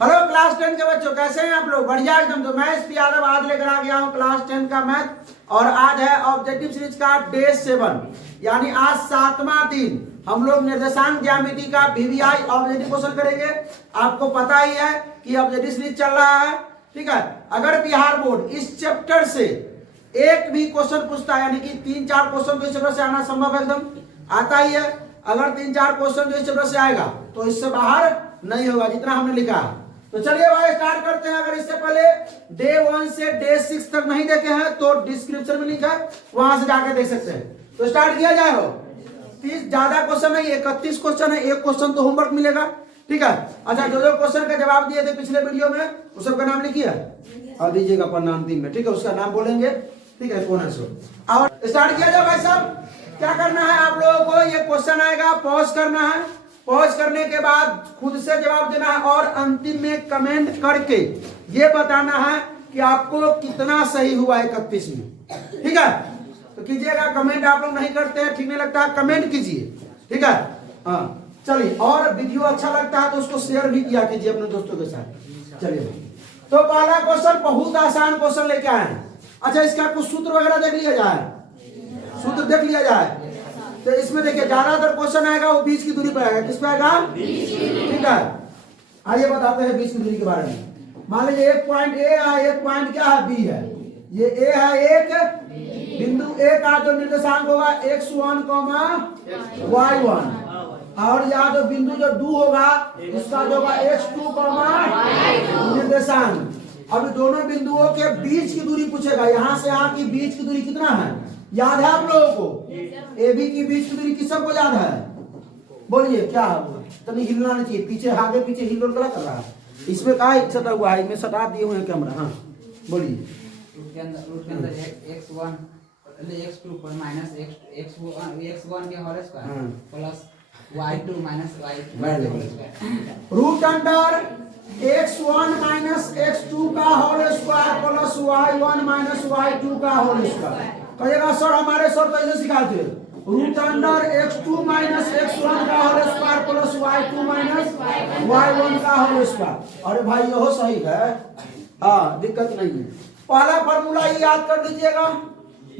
Hello class 10 के बच्चों, कैसे हैं आप लोग? बढ़िया एकदम। तो मैं एसपी यादव आज लेकर आ गया हूं क्लास 10 का मैथ, और आज है ऑब्जेक्टिव सीरीज का डे 7, यानी आज 7वां दिन हम लोग निर्देशांक ज्यामिति का वीवीआई ऑब्जेक्टिव क्वेश्चन करेंगे। आपको पता ही है कि ऑब्जेक्टिव सीरीज चल रहा है, ठीक है। अगर बिहार बोर्ड इस चैप्टर से एक भी क्वेश्चन पूछता है, यानी कि 3-4 क्वेश्चन तो इस चैप्टर से आना संभव है, एकदम आता ही है। अगर 3-4 क्वेश्चन जो इस चैप्टर से आएगा तो इससे बाहर नहीं होगा, जितना हमने लिखा है। तो चलिए भाई स्टार्ट करते हैं। अगर इससे पहले डे 1 से डे 6 तक नहीं देखे हैं तो डिस्क्रिप्शन में लिंक है, वहां से जाकर देख सकते हैं। तो स्टार्ट किया जाए। हो 30 ज्यादा क्वेश्चन नहीं, 31 क्वेश्चन है, एक क्वेश्चन तो होमवर्क मिलेगा, ठीक है। अच्छा, जो क्वेश्चन का जवाब दिए थे पिछले वीडियो में उस सबका नाम लिखिए और दीजिएगा अपना नाम दिन में, ठीक है। उसका नाम बोलेंगे, ठीक है, कौन है सो। और स्टार्ट किया जाए भाई साहब। क्या करना है आप लोगों को, ये क्वेश्चन आएगा, पॉज करना है। पॉज करने के बाद खुद से जवाब देना है और अंतिम में कमेंट करके ये बताना है कि आपको कितना सही हुआ 31 में, ठीक है। तो कीजिएगा कमेंट। आप लोग नहीं करते हैं, ठीक नहीं लगता है, कमेंट कीजिए, ठीक है। हाँ चलिए, और वीडियो अच्छा लगता है तो उसको शेयर भी किया कीजिए अपने दोस्तों के साथ। चलिए, तो पहला क्वेश्चन बहुत आसान क्वेश्चन लेके आए हैं। अच्छा, इसका कुछ सूत्र वगैरह देख लिया जाए, सूत्र देख लिया जाए। तो इसमें देखिए ज्यादातर क्वेश्चन आएगा वो बीच की दूरी पर आएगा। किस पे आएगा? ठीक है। आइए बताते हैं बीच की दूरी के बारे में। मान लीजिए एक पॉइंट ए है, एक पॉइंट क्या है, बी है। ये ए है, एक बिंदु ए का जो निर्देशांक होगा x1, y1, और यहाँ जो बिंदु जो दू होगा इसका जो होगा x2, निर्देशांक। अब दोनों बिंदुओं के बीच की दूरी पूछेगा, यहाँ से यहाँ की बीच की दूरी कितना है, याद है आप लोगों को? ए बी की बीच की दूरी किस सबको याद है? बोलिए क्या है? तभी हिलना नहीं चाहिए, पीछे आगे पीछे हिल डोल कर रहा है। इसमें कहा सटा हुआ है, इसमें सटा दिए हुए हैं कैमरा। हाँ बोलिए। रूट के अंदर x1 x2 पर माइनस x1 के whole square plus y2 minus y2 root under x1 minus x2 का whole square plus y1 minus y2 का होल स्क्वायर। कहिएगा सर हमारे सर कैसे सिखाते? Root under x2 minus x1 का whole square plus y2 minus y1 का whole square. अरे भाई यह सही है, हाँ दिक्कत नहीं है। पहला फॉर्मूला ये याद कर लीजिएगा।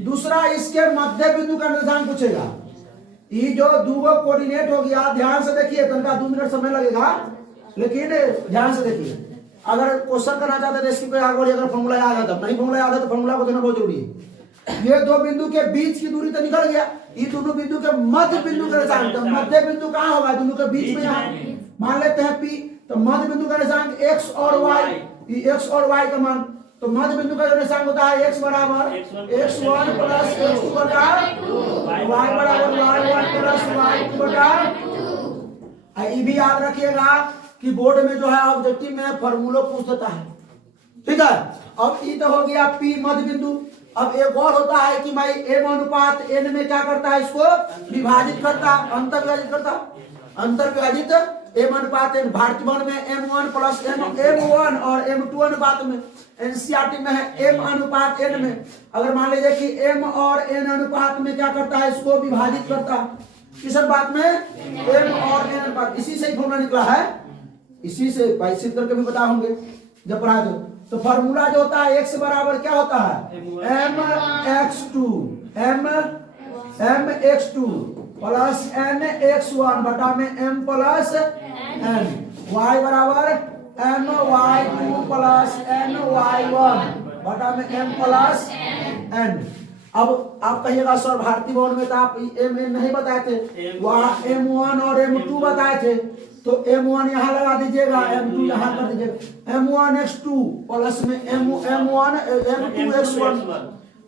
दूसरा, इसके मध्य बिंदु का निर्धारण पूछेगा। ये जो दूगो कोऑर्डिनेट हो गया, ध्यान से देखिए, तनका 2 मिनट समय लगेगा, लेकिन ध्यान से देखिए। अगर क्वेश्चन करना चाहते हैं इसकी आगे, अगर फॉर्मूला याद है तब, नहीं फॉर्मूला याद है तो फॉर्मूला को देना बहुत जरूरी है। ये दो बिंदु के बीच की दूरी तो निकल गया, ये दोनों बिंदु के मध्य बिंदु का निर्देशांक, तो मध्य बिंदु कहाँ होगा? दोनों के बीच में यहाँ मान लेते हैं P, तो मध्य बिंदु का निर्देशांक x और y, x और y का मान, तो मध्य बिंदु का निर्देशांक होता है x बराबर x1 प्लस x2 बटा y बराबर y1 प्लस y2 बटा। ये भी याद रखिएगा कि बोर्ड में जो है ऑब्जेक्टिव में फॉर्मूला पूछ देता है, ठीक है। अब ये तो हो गया P मध्य बिंदु। अब एक और होता है कि भाई m अनुपात n में क्या करता है, इसको विभाजित करता, अंतर विभाजित करता, अंतर विभाजित m अनुपात n। भारतीय वन में m1 प्लस m1 और m2 अनुपात में, एनसीईआरटी में है m अनुपात n में। अगर मान लीजिए कि m और n अनुपात में क्या करता है, इसको विभाजित करता। किस अनुपात में? m और n अनुपात। इसी से फॉर्मूला निकला है, इसी से भाई सिद्ध करके भी बता होंगे जब पढ़ा दो। तो फॉर्मूला जो होता है x बराबर क्या होता है, m x2 plus n x1 बटा में m प्लस n, y बराबर m y2 plus n y1 बटा में m प्लस n। अब आप कहिएगा सर भारतीय भवन में तो आप m नहीं बताए थे, वहाँ m1 और m2 बताए थे, तो m1 यहाँ लगा दीजिएगा, m2 यहाँ कर दीजिएगा। m1 x2 प्लस में m1 m2 x1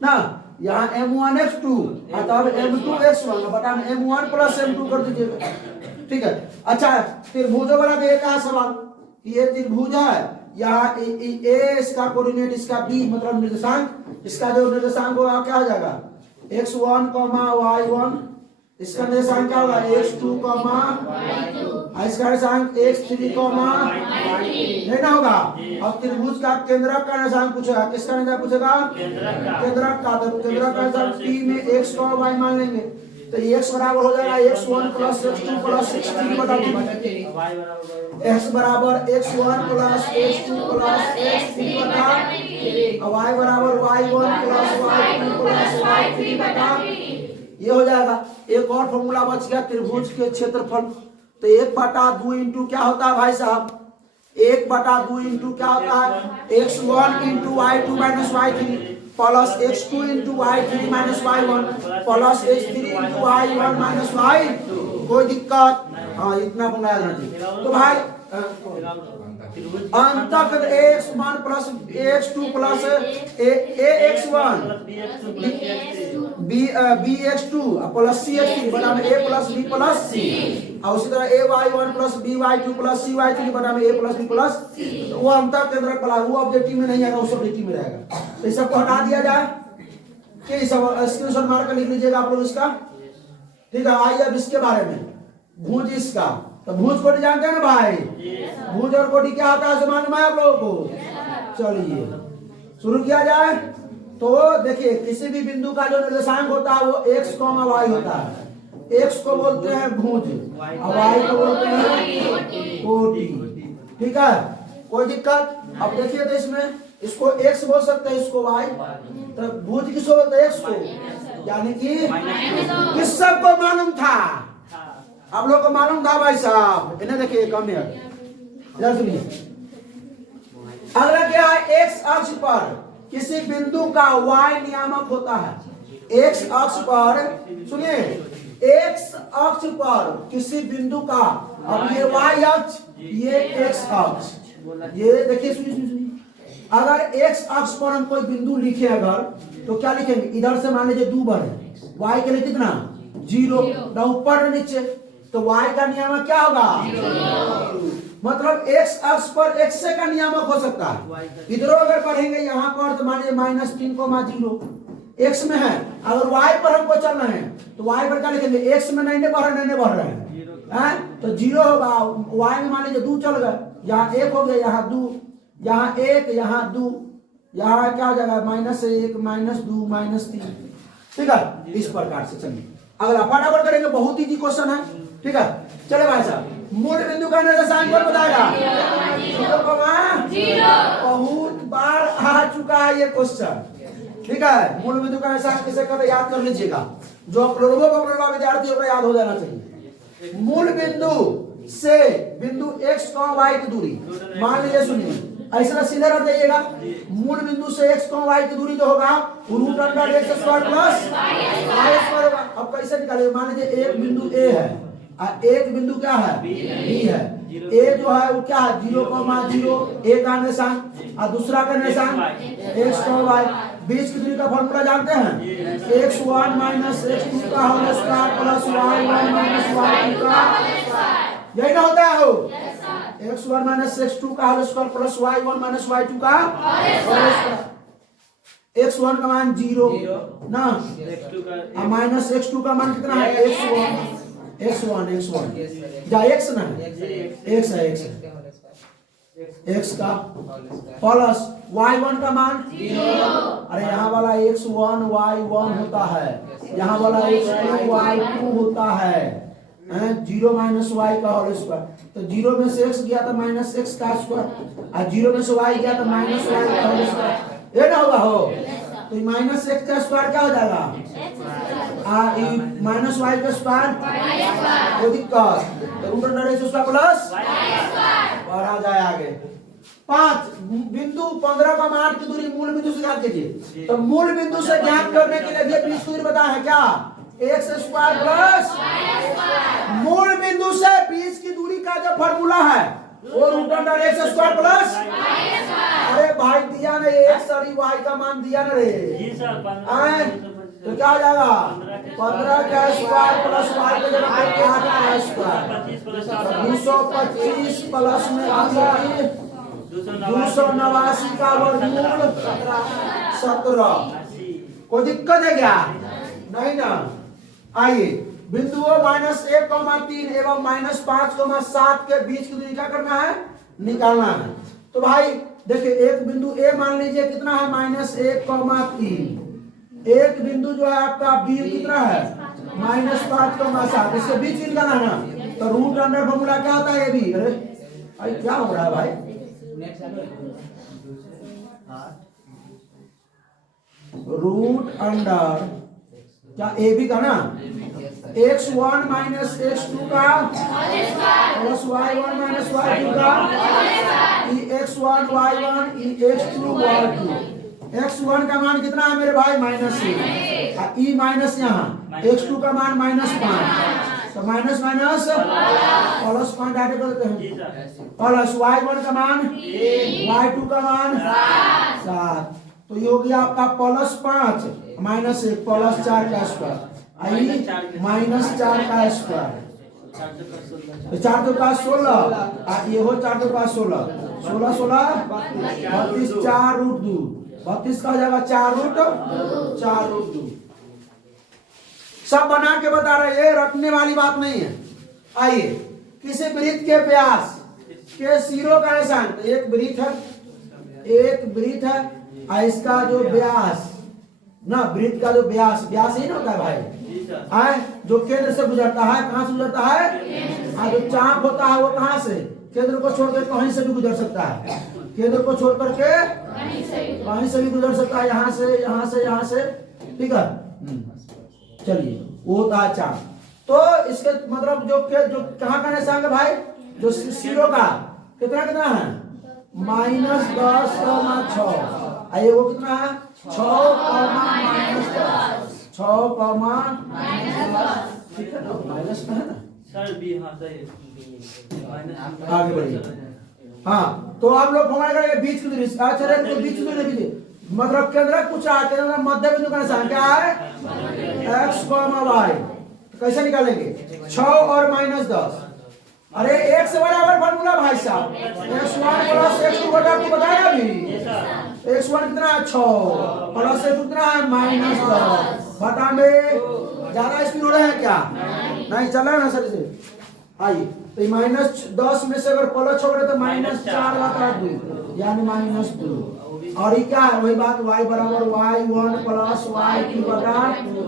ना, यहाँ m1 x2 तब m2 x1 बटा में m1 प्लस m2 कर दीजिएगा, ठीक है। अच्छा, त्रिभुजों वाला भी एक सवाल, ये त्रिभुज है, यहाँ ए इसका कोऑर्डिनेट, इसका बी मतलब निर्देशांक, इसका जो निर्देशांक होगा क्या हो जाएगा x1, y1, इसका निर्देशांक क्या होगा x2, इसका निर्देशांक x3, है ना होगा। अब त्रिभुज का केंद्रक का निर्देशांक पूछेगा, किसका निर्देशांक पूछेगा? केंद्रक का। तो केंद्रक का निर्देशांक P में x और y मान लेंगे, तो x बराबर हो जाएगा x1 plus x2 plus x3 बटा 3। x बराबर x1 plus x2 plus x3 बटा y बराबर y1 plus y2 plus y3 बटा, ये हो जाएगा। एक और फॉर्मूला बच गया त्रिभुज के क्षेत्रफल। तो 1/2 इंटू क्या होता है भाई साहब, 1/2 इंटू क्या होता है x1 into y2 minus y3 plus x2 into y3 minus y1 plus x3 into y1 minus y2। कोई दिक्कत? हाँ, इतना बनाया जाना चाहिए। तो भाई अंतः x1 plus x2 plus ax1 bx2 plus cx3 बटा में a plus b plus c, और उसी तरह ay1 plus by2 plus cy3 बटा में a plus b plus c। वो अंतर केंद्रक प्लस, वो ऑब्जेक्टिव में नहीं आएगा, वो सब्जेक्टिव में रहेगा। तो इस सबको हटा दिया जाए कि सब स्क्रीनशॉट मार कर लिख लीजिएगा आप लोग इसका, ठीक है। आइए अब इसके बारे में, भुज इसका, तो भुज कोटि जानते हैं ना भाई, भुज और कोटि क्या होता है मालूम है आप लोगों को? चलिए शुरू किया जाए। तो देखिए किसी भी बिंदु का जो निर्देशांक होता है वो x, y होता है। x को बोलते हैं भुज और y को बोलते हैं कोटि, ठीक है। कोई दिक्कत? अब देखिए तो इसमें इसको x बोल सकते हैं, इसको y, तो भुज किसको बोलते हैं? x को, यानी कि किस सबको मालूम था? आप लोग को मालूम था भाई साहब? इन्हें देखिए कम है, इधर सुनिए। अगला क्या है, x अक्ष पर किसी बिंदु का y नियामक होता है। x अक्ष पर, सुनिए, x अक्ष पर किसी बिंदु का, अब ये y अक्ष, ये x अक्ष, ये देखिए सुनिए। अगर x अक्ष पर हम कोई बिंदु लिखे अगर, तो क्या लिखेंगे? इधर से मान लीजिए 2 बढ़े, y के लिए कितना 0, ना ऊपर नीचे, तो y का नियामक क्या होगा? मतलब x अक्ष पर x का नियामक हो सकता है। इधरों अगर पढ़ेंगे यहाँ पर तो मान लीजिए -3,0 x में है। अगर y पर हमको चलना है तो y पर क्या लिखेंगे? x में नहीं बढ़ रहे हैं, तो 0 होगा। y में मान लीजिए 2 चल गए, यहाँ 1 हो गया, यहाँ 2, यहाँ 1, यहाँ 2, यहाँ क्या हो जाएगा? -1 -2 -3, ठीक है। इस प्रकार से चलिए अगला फटाफट करेंगे, बहुत इजी क्वेश्चन है, ठीक है। चले भाई साहब, मूल बिंदु का निर्देशांक कौन बताएगा? 0, बहुत बार आ चुका है ये क्वेश्चन, ठीक है। मूल बिंदु का निर्देशांक किसे कहते हैं याद कर लीजिएगा, जो प्लोरोबो विद्यार्थी होगा याद हो जाना चाहिए। मूल बिंदु से बिंदु x, y की दूरी, मान लीजिए, सुनिए ऐसा सीधे रख जाइएगा। मूल बिंदु से x, y की दूरी जो होगा √x² प्लस y²। अब कैसे निकालेंगे? मान लीजिए एक बिंदु A है, एक बिंदु क्या है? B है। A जो है वो क्या है? 0,0, A का निशान, और दूसरा का निशान x, y। बीच की दूरी का फॉर्मूला जानते हैं? x1 माइनस x2 का whole square plus y1 minus y2 का, यही ना होता है? हो x1 माइनस x2 का whole square plus y1 minus y2 का होल स्क्वायर। x1 का मान 0 ना, और माइनस x2 का मान कितना है? x1 जा x ना, x है, x का प्लस y1 का मान 0। अरे यहाँ वाला x1 y1 होता है, यहाँ वाला x2 y2 होता है, 0 माइनस y का होल स्क्वायर। तो 0 में से x गया तो माइनस x का स्क्वायर, और 0 में से y गया तो माइनस y का होल स्क्वायर, ये ना होगा? हो तो माइनस x का स्क्वायर क्या हो जाएगा? माइनस y का स्क्वायर, कोई दिक्कत? तो √x उसका प्लस और आ जाए आगे। 5 बिंदु 15 का मान की दूरी मूल बिंदु से ज्ञात कीजिए। तो मूल बिंदु से ज्ञात करने के लिए भी अपनी दूरी बताया है क्या? x² प्लस मूल बिंदु से बीच की दूरी का जो फॉर्मूला है वो √x² प्लस, अरे भाई दिया ना x और y का मान दिया ना रे, तो क्या हो जाएगा? 15 का स्क्वायर प्लस y का जगह पे 8 का स्क्वायर, 225 प्लस में 289 का वर्गमूल 17। कोई दिक्कत है क्या? नहीं ना। आइए बिंदुओं -1,3 एवं -5,7 के बीच की दूरी क्या करना है? निकालना है। तो भाई देखिए एक बिंदु A मान लीजिए कितना है? -1,3। एक बिंदु जो है आपका B कितना है? -5 कमा 7, इसके बीच इनका ना तो रूट अंडर फॉर्मूला क्या होता है ये भी। अरे भाई क्या हो रहा है भाई, नेक्स्ट चालू रूट अंडर क्या ए बी का ना x1 माइनस x2 का प्लस y1 माइनस y2 का x1 y1 x2 y2। x1 का मान कितना है मेरे भाई -6, ई माइनस यहाँ x2 का मान -5, तो minus minus plus point add करते हैं, प्लस y1 का मान y2 का मान 7, तो ये हो गया आपका +5 -1 प्लस 4 का स्क्वायर आई -4 का स्क्वायर, तो 4 2 का 16, ये हो 4 2 का 16, 16 16 32, 4 रूट 2, 32 का हो जाएगा 4 रूट 2। सब बना के बता रहे, ये रखने वाली बात नहीं है। आइए किसी वृत्त के व्यास के सिरों का निशान, एक वृत्त है और इसका जो व्यास ना, वृत्त का जो व्यास ही ना होता है भाई, आए जो केंद्र से गुजरता है, कहां से गुजरता है, जो चाप होता है वो कहां से, केंद्र को छोड़कर कहीं से भी गुजर सकता है, केंद्र को छोड़ करके कहीं से भी गुजर सकता है, यहाँ से, ठीक है। चलिए वो होता है चाप, तो इसके मतलब जो कहाँ का निशान है भाई, जो सिरों का कितना है -10,6, आइए वो कितना है 6,-10, ठीक है ना, माइनस में है ना सर भी। हाँ सही आगे बढ़िए। हाँ तो आप लोग हमारे करेंगे बीच की दूरी, अच्छा तो बीच की दूरी लीजिए, मतलब केंद्र कुछ आते हैं, मध्य बिंदु का निशान क्या है x, y, तो कैसे निकालेंगे 6 और -10, अरे एक से बराबर फॉर्मूला भाई साहब, x1 प्लस x2 बटा 2 बताया अभी, x1 कितना है 6 प्लस x2 कितना है -10 बटा में ज्यादा स्पीड हो रहा है क्या, नहीं चल रहा है ना सर से। आइए तो -10 में से अगर प्लस छोड़ तो -4 बटा 2 यानी -2, और ये क्या है वही बात, y बराबर y1 प्लस y2 बटा 2,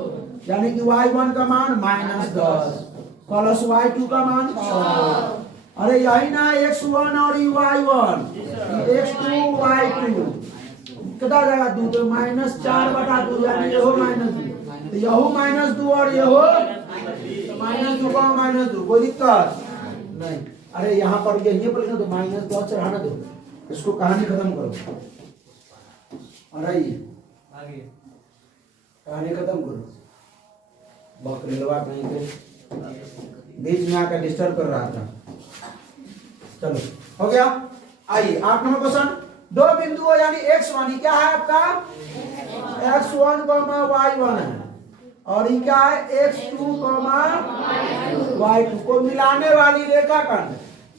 यानी कि y1 का मान -10 प्लस y2 का मान 6। अरे यही ना x1 और y1, x2 y2 कितना हो जाएगा 2, तो -4 बटा 2 यानी ये हो -2, तो यहो -2 और ये हो -2 का -2, कोई दिक्कत नहीं। अरे यहाँ पर ये पर लिखना, तो -10 चढ़ाना दो, इसको कहानी खत्म करो, अरे आगे कहानी खत्म करो, बकरीलवा कहीं के बीच में आकर डिस्टर्ब कर रहा था। चलो हो गया। आइए 8 नंबर क्वेश्चन, दो बिंदुओं यानी x1 क्या है आपका x1, y1 है, और ये क्या है x2, y2 को मिलाने वाली रेखा खंड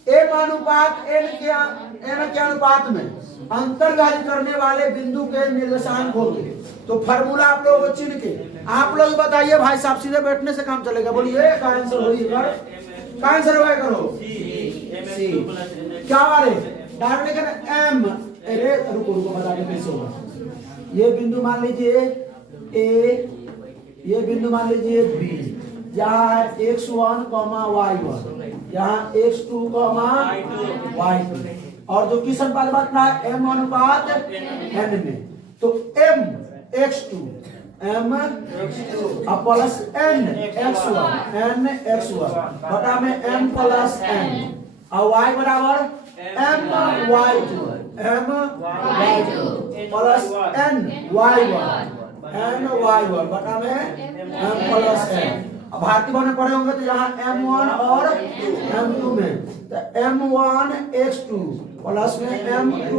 m अनुपात n के अनुपात में अंतर्विभाजित करने वाले बिंदु के निर्देशांक होंगे। तो फार्मूला आप लोगों को चिन्ह के आप लोग बताइए भाई साहब, सीधे बैठने से काम चलेगा, बोलिए का आंसर होइए का आंसर होए करो सी क्या वाले डायरेक्ट लिखना m, अरे रुको बता दे कैसे होगा। ये बिंदु मान लीजिए a, ये बिंदु मान लीजिए b, यहाँ x1, y1, यहाँ x2, y2, और जो किस अनुपात बात रहा है m अनुपात n में, तो m x2 m plus n x1 बटा में m प्लस n, और y बराबर m y2 plus n y1 बटा में m प्लस n। अब भारतीय बने पढ़े होंगे तो यहाँ m1 और m2 में, तो m1 x2 प्लस में m2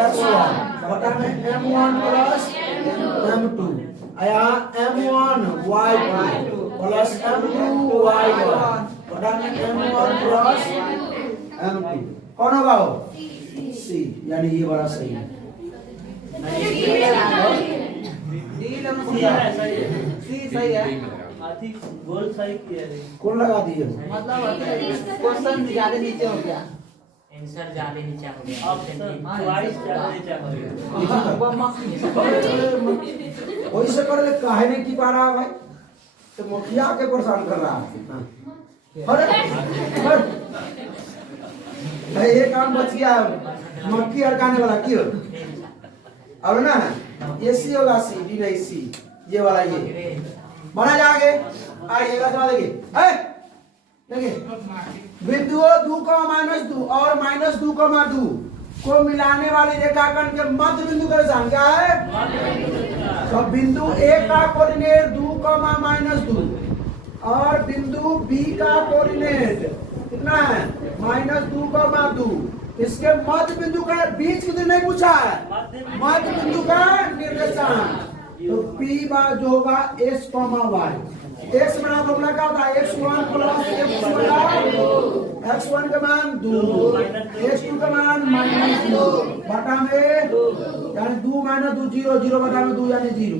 x1 बटा में m1 प्लस m2, यहाँ m1 y2 plus m2 y1 बटा में m1 प्लस m2, कौन होगा वो सी, यानी ये वाला सही है। सही है, गोल सही किया है, कौन लगा दिए मतलब क्वेश्चन ज्यादा नीचे हो गया, आंसर ज्यादा नीचे हो गया, ऑप्शन ट्वाइस ज्यादा नीचे हो गया। वही से कर ले, काहे नहीं की पा रहा भाई, तो मुखिया के परेशान कर रहा है। अरे ये काम बच गया, मक्खी अड़काने वाला क्यों? अब ना ये सी होगा, सी डी नहीं सी, ये वाला ये बना जाएंगे। आइएगा समझ देखिए, देखिए बिंदुओं 2, -2 और -2, को मिलाने वाली रेखाखंड के मध्य बिंदु का स्थान क्या है? तो बिंदु ए का कोऑर्डिनेट 2, -2 और बिंदु बी का कोऑर्डिनेट कितना है? -2, इसके मध्य बिंदु का बीच की दूरी नहीं पूछा है, मध्य बिंदु का निर्देशांक। तो P बार जो होगा x, y, x बड़ा फॉर्मूला क्या होता है? x1 + x2 x1 का मान 2, x2 का मान -2 बटा में यानी 2 - 2 0, 0 बटा में 2 यानी 0।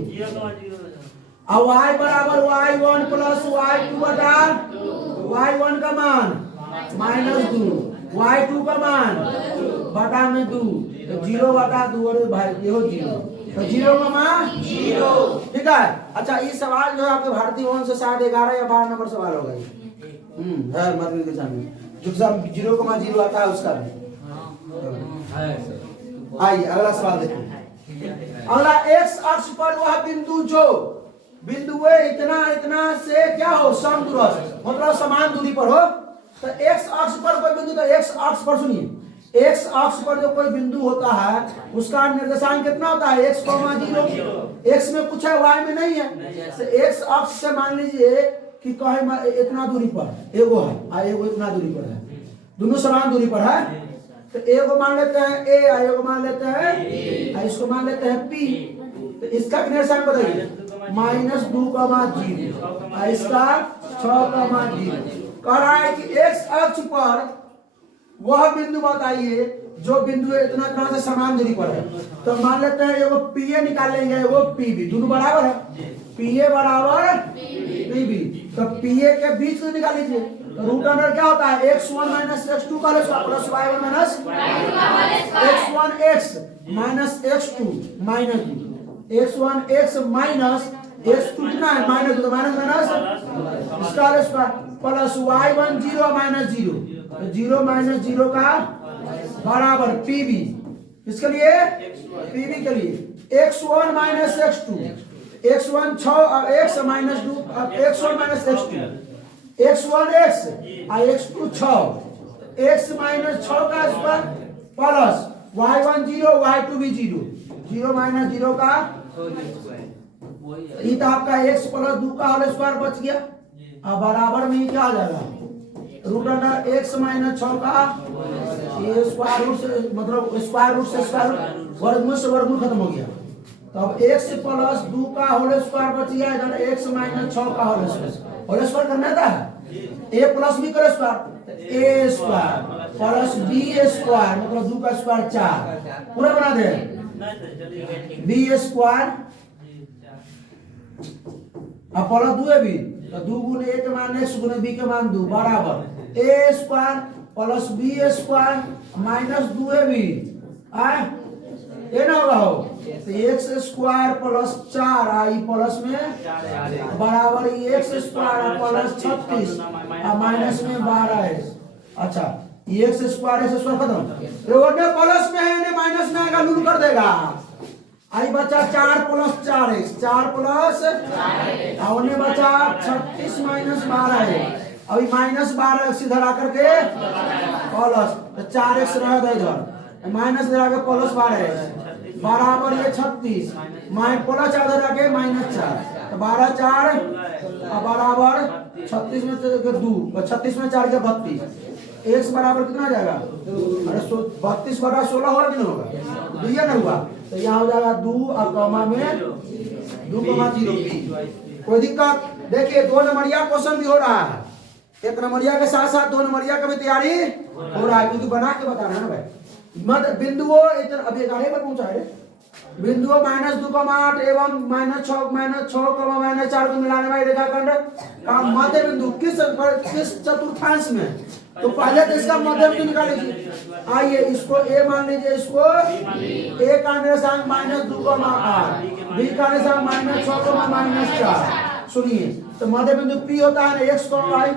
अब y बराबर y1 + y2 बटा y1 का मान -2, y2 का मान बटा में 2, तो 0 बटा 2 और भाई ये हो 0, तो 0 का मान 0। ठीक है। अच्छा ये सवाल जो है आपके भारतीय भवन से शायद 11 या 12 नंबर सवाल होगा ये। है मत के सामने जो सब 0 का मान 0 आता है उसका भी। आइए अगला सवाल देखिए। अगला x अक्ष पर वह बिंदु जो बिंदु इतना से क्या हो? समदूरस्थ, मतलब समान दूरी पर हो। तो x अक्ष पर कोई बिंदु, तो x अक्ष पर सुनिए, x अक्ष पर जो कोई बिंदु होता है उसका निर्देशांक कितना होता है? x, 0। x में कुछ है, y में नहीं है। तो x अक्ष से मान लीजिए कि कहे इतना दूरी पर एगो है, एगो इतना दूरी पर है, दोनों समान दूरी पर है। तो एगो मान लेते हैं a, एगो मान लेते हैं, इसको मान लेते हैं p। तो इसका निर्देशांक बताइए, -2, 0, इसका 6, 0। कह रहा है कि x अक्ष पर वह बिंदु बताइए जो बिंदु इतना से समान दूरी पर है। तो मान लेते हैं एगो PA निकाल लेंगे, एगो PB, दोनों बराबर है, PA बराबर PB। तो PA के बीच में निकाल लीजिए। तो रूट अंडर क्या होता है? x1 - x2 का plus y1 - x1 x -x2 -2, x1 x -x2 कितना है? -2, तो माइनस इसका स्क्वायर प्लस y1 0 -0, तो 0 - 0 का बराबर PB। इसके लिए PB के लिए x1 - x2, x1 6 और x -2, x1 - x2, x1 x और x2 6, x -6 का स्क्वायर प्लस y1 0, y2 भी 0, 0 - 0 का ये तो आपका x + 2 का होल स्क्वायर बच गया। अब बराबर में क्या आ जाएगा? रूट अंडर x - 6 का ये स्क्वायर रूट से, मतलब स्क्वायर रूट से स्क्वायर रूट, वर्गमूल से वर्गमूल खत्म हो गया। तो अब x + 2 का होल स्क्वायर बच गया, इधर x - 6 का होल स्क्वायर करना था। a + b का square, a square plus b square, मतलब 2 का स्क्वायर 4, पूरा बना दे। b स्क्वायर अब प्लस 2ab, तो 2 × a के मान x × b के मान 2 बराबर a square plus b square -2ab ये ना होगा हो। तो x स्क्वायर प्लस 4 आई प्लस में बराबर x स्क्वायर प्लस 36 और माइनस में 12। अच्छा ये x स्क्वायर खत्म, तो प्लस में है ने माइनस में आएगा, लूट कर देगा। आई बचा 4 + 4x, 4 + और ने बचा 36 - 12। अभी -12 इधर आकर के प्लस, तो 4x रह गया इधर, माइनस इधर आके प्लस 12 बराबर ये 36 प्लस इधर आके -4, तो 12 4 बराबर 36 में 2, 36 में 4 के 32, x बराबर कितना जाएगा? अरे 32 बटा 16 होगा कि नहीं होगा? तो ये ना हुआ, तो यहाँ हो जाएगा 2 और कॉमा में 2,0। कोई दिक्कत? देखिए 2 नंबरिया क्वेश्चन भी हो रहा है, 1 नंबरिया के साथ साथ 2 नंबरिया का भी तैयारी हो रहा है, क्योंकि बना के बताना है ना भाई। मत बिंदुओं इतना अभी 11 पर पहुंचा है, बिंदुओं -2,8 एवं -6, -4 को मिलाने वाली रेखाखंड का मध्य बिंदु किस चतुर्थांश में? तो पहले तो इसका मध्य बिंदु निकाल लीजिए। आइए इसको a मान लीजिए, इसको a का निर्देशांक -2,8, b का निर्देशांक -6, -4, सुनिए, तो मध्य बिंदु P होता है ना x y,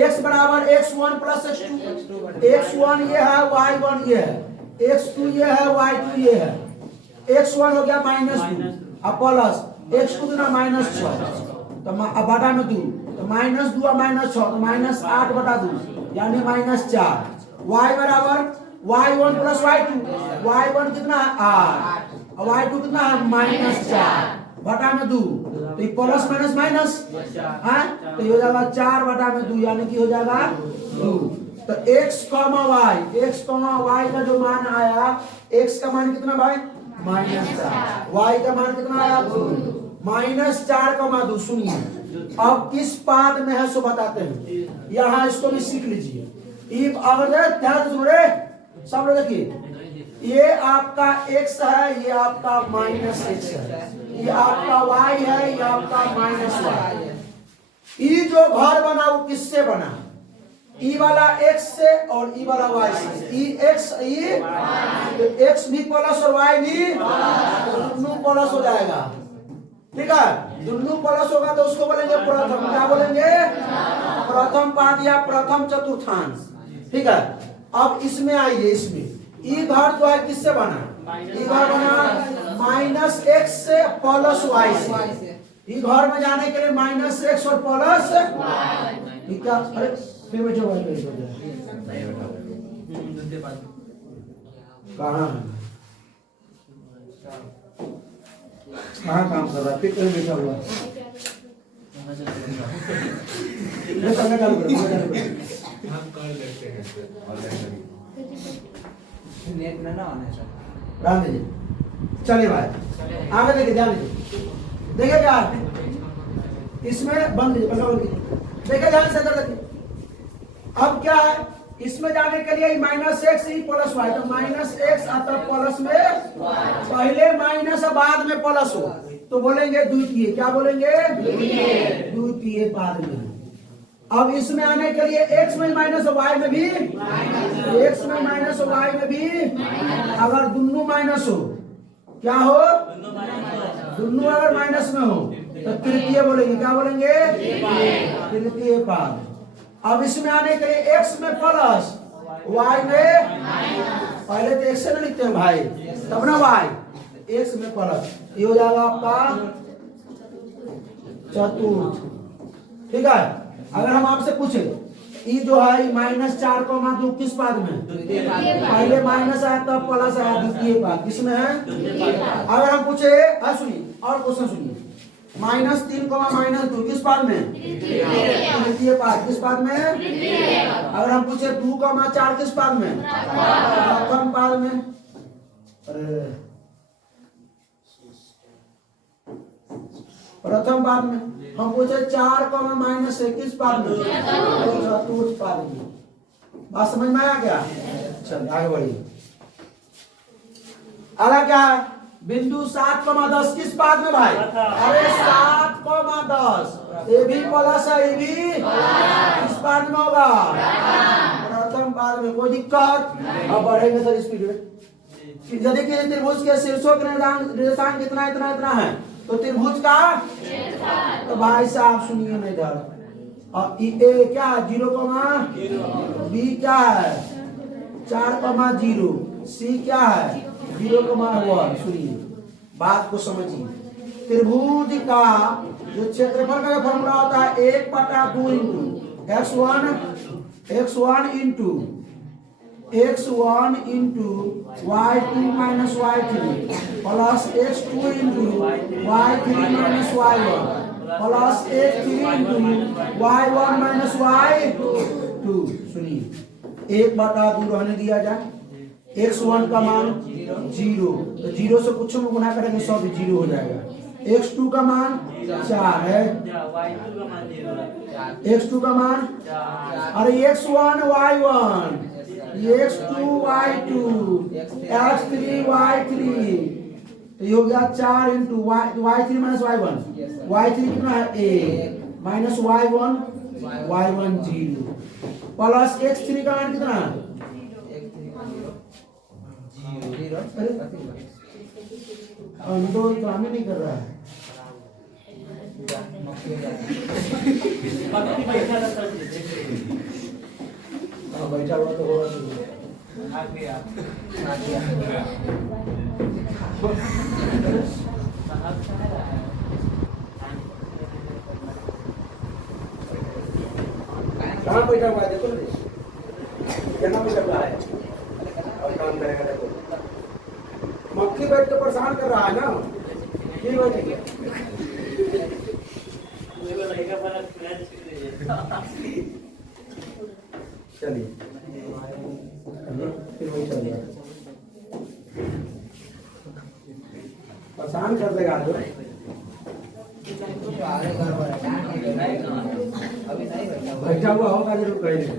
x बराबर x1 प्लस x2, x1 ये है, y1 ये है, x2 ये है, y2 ये है, x1 हो गया -2 अब प्लस x2 कितना -6 तो अब बटा में 2 तो -2 और -6 तो -8 बटा 2 यानी -4, y बराबर y1 प्लस y2, y1 कितना है 8 और y2 कितना है -4 बटा में 2 तो ये प्लस माइनस माइनस है तो ये हो जाएगा 4 बटा में 2 यानी कि हो जाएगा 2। तो x, y का जो मान आया, x का मान कितना भाई -4, y का मान कितना आया -4, सुनिए अब किस पाद में है सो बताते हैं, यहाँ इसको भी सीख लीजिए। अगर ध्यान से सुन रहे सब लोग, देखिए ये आपका x है, ये आपका -x है, ये आपका y है, ये आपका -y। ये जो घर बना वो किससे बना, ई वाला x से और ई वाला y से, ई x ई तो x भी प्लस और y भी दोनों प्लस हो जाएगा, ठीक है, दोनों प्लस होगा तो उसको बोलेंगे प्रथम, क्या बोलेंगे प्रथम पाद या प्रथम चतुर्थांश, ठीक है। अब इसमें आइए, इसमें ई घर जो है किससे बना, ई घर बना -x से प्लस y से, ई घर में जाने के लिए -x और प्लस क्या, अरे फिर बैठो कहाँ काम कर रहा है, फिर कहीं बैठा हुआ नेट में ना आने सर, ध्यान दीजिए, चलिए भाई आगे देखिए, ध्यान दीजिए, देखिए क्या इसमें बंद कीजिए, देखिए ध्यान से अंदर देखिए। अब क्या है, इसमें जाने के लिए -x ही प्लस y, तो -x आता प्लस में, पहले माइनस बाद में प्लस हो तो बोलेंगे द्वितीय, क्या बोलेंगे द्वितीय पाद में। अब इसमें आने के लिए x में माइनस y में भी, x में माइनस y में भी अगर दोनों माइनस हो, क्या हो दोनों अगर माइनस में हो तो तृतीय बोलेंगे, क्या बोलेंगे तृतीय पाद। अब इसमें आने के लिए x में प्लस y में, पहले तो x से ना लिखते हैं भाई, तब ना y, x में प्लस, ये हो जाएगा आपका चतुर्थ, ठीक है। अगर हम आपसे पूछे ई जो है -4 किस पाद में, पहले माइनस आया तब प्लस आया, द्वितीय पाद किसमें है। अगर हम पूछे, सुनिए और क्वेश्चन सुनिए, -3 -2 किस पाद में, तृतीय पाद, किस पाद में। अगर हम पूछे 2 4 किस पाद में, प्रथम पाद में। प्रथम पाद में। हम पूछे 4 -6 किस पाद में, चतुर्थ पाद में। बात समझ में आया क्या, चलिए आगे बढ़िए। अगला क्या है, बिंदु 7, 10 किस पाद में भाई, अरे 7, 10 ये भी प्लस है, ये भी किस पाद में होगा, प्रथम पाद में। कोई दिक्कत, अब बढ़ेंगे सर स्पीड में। यदि किसी त्रिभुज के शीर्षों के निर्देशांक इतना इतना इतना है तो त्रिभुज का, तो भाई साहब सुनिए ना इधर, और ए क्या है 0, बी क्या है 4, 0, सी क्या है 0, 1। सुनिए बात को समझिए, त्रिभुज का जो क्षेत्रफल का फॉर्मूला होता है 1/2 into x1 into y2 minus y3 plus x2 into y3 minus y1 plus x3 into y1 minus y2। सुनिए 1/2 रहने दिया जाए, x1 का मान 0, तो 0 से कुछ में गुना करेंगे 100 भी 0 हो जाएगा। x2 का मान 4 है, x2 का मान, अरे x1 y1 x2 y2 x3 y3, तो ये हो गया 4 into y3 minus y1, y3 कितना है 1 माइनस y1 0 प्लस x3 का मान कितना है, अंदर काम ही नहीं कर रहा है। मक्खी हो जाती है। पक्की बैठा था सर जी। हाँ बैठा हुआ तो होगा तो। आ गया। आ गया। कहाँ बैठा हुआ है देखो ना, यहाँ बैठा हुआ है और काम करेगा देखो। मक्खी बैठ के परेशान कर रहा है ना, ठीक बैठेगा। लगेगा बड़ा फ्लैश चलिए फिर वही चल रहा है, परेशान कर देगा जो। तो आगे गड़बड़ है, डांट नहीं बैठा है। अभी नहीं बैठा हुआ है। बैठा हुआ होगा जरूर कहीं नहीं।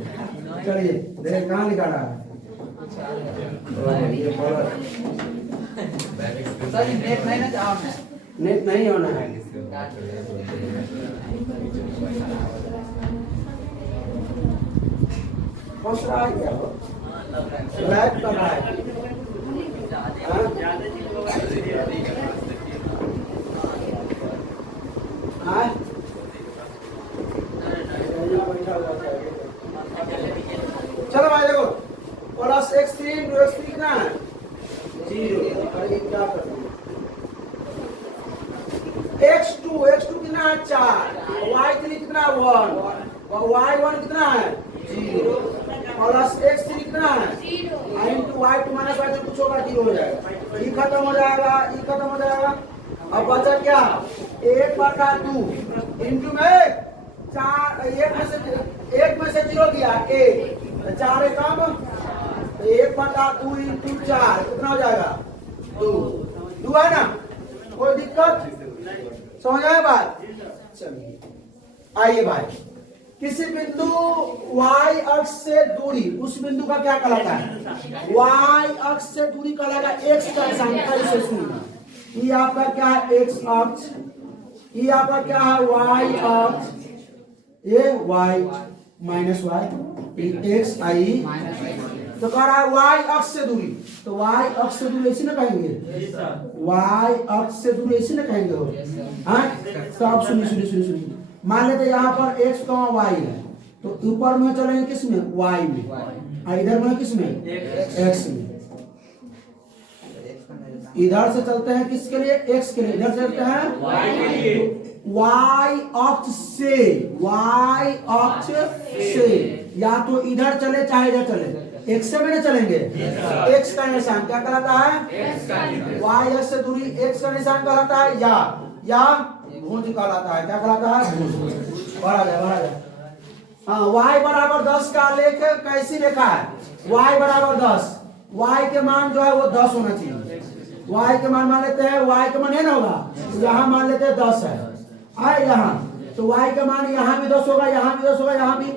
चलिए देख कहाँ लिखा रहा है। ये बड़ा सर जी नेट नहीं ना जाओ ना। नेट नहीं होना है। फंस रहा है क्या वो? लैग कर रहा है। हाँ? हाँ? चलो भाई देखो, प्लस x3 into x3 कितना है? 0। अरे ये क्या कर रहे हैं? x2 कितना है? 4। y3 कितना है? 1। और y1 कितना है? 0। प्लस x3 कितना है? 0। इंटू y2 माइनस y3 कुछ होगा 0 हो जाएगा। ये खत्म हो जाएगा, ये खत्म हो जाएगा। अब बचा क्या? 1/2 इंटू में 4, 1 में से 0 दिया 1, 4 है कम, 1/2 इंटू 4 कितना हो जाएगा? 2 है ना? कोई दिक्कत समझ आए बात? चलिए आइए भाई, किसी बिंदु y अक्ष से दूरी, उस बिंदु का क्या कहलाता है? y अक्ष से दूरी कहलाएगा x का संख्या। इसे सुनिए, ये आपका क्या है? x अक्ष, ये आपका क्या है? y अक्ष, ये y माइनस y, x आई, तो कह रहा है y अक्ष से दूरी, तो y अक्ष से दूरी ऐसी ना कहेंगे? y अक्ष से दूरी ऐसी ना कहेंगे हो? हाँ, तो आप सुनिए, मान लेते यहाँ पर x y है, तो ऊपर में चलेंगे किस में? y में, और इधर में किस में? x में। इधर से चलते हैं किसके लिए? x के लिए। इधर चलते हैं y अक्ष से, या तो इधर चले चाहे इधर चले, x से में चलेंगे। x का निशान क्या कहलाता है? y अक्ष से दूरी x का निशान कहलाता है, या भुज कहलाता है। क्या कहलाता है? बढ़ा जाए। हाँ, y बराबर 10 का आलेख कैसी रेखा है? y बराबर 10, y के मान जो है वो 10 होना चाहिए। y के मान लेते हैं, y के मान है ना होगा, तो यहाँ मान लेते हैं 10 है यहाँ, तो y का मान यहाँ भी 10 होगा, यहाँ भी 10 होगा, यहाँ भी